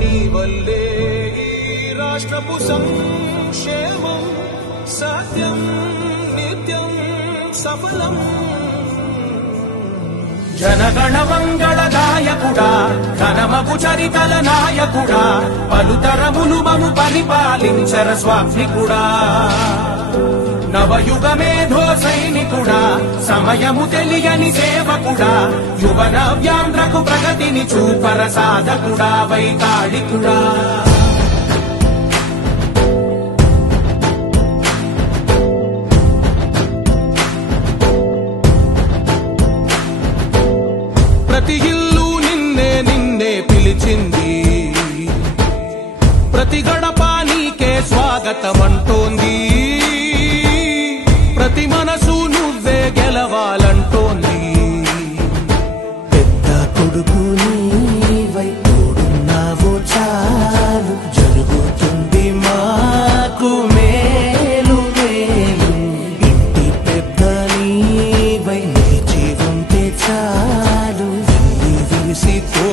నీ వల్లే ఈ రాష్ట్రపు సంక్షేమం సత్యం నిత్యం సఫలం. జనగణ మంగళ గాయకుడా ఘనమగు చరితల నాయకుడా పలుతరములు మము పరిపాలించర స్వామికుడా. నవయుగ మేధో సైనికుడా సమయము తెలియని సేవకుడా యువన వ్యాంధ్రకు ప్రగతిని చూపర సాధకుడా వైతాళికుడా. ప్రతి ఇల్లు నిన్నే నిన్నే పిలిచింది ప్రతి గడప నీకే స్వాగతమంటోంది ప్రతి మనసు నువ్వే గెలవాలంటోంది. పెద్ద కొడుకు నీవై తోడున్నావో చాలు జరుగుతుంది మాకు మేలు మేలు. ఇంటి పెద్ద నీవై నిలిచి ఉంటే చాలు విసితో